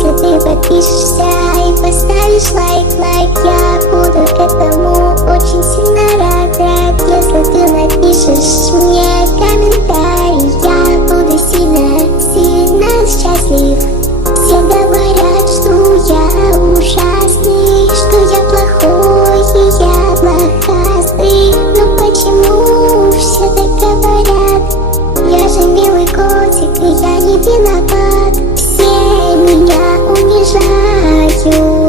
Если ты подпишешься и поставишь лайк, я буду этому очень сильно рад. Если ты напишешь мне комментарий, я буду сильно счастлив. Все говорят, что я ужасный, что я плохой и я блохастый. Но почему все так говорят? Я же милый котик, и я не виноват. Все меня унижают.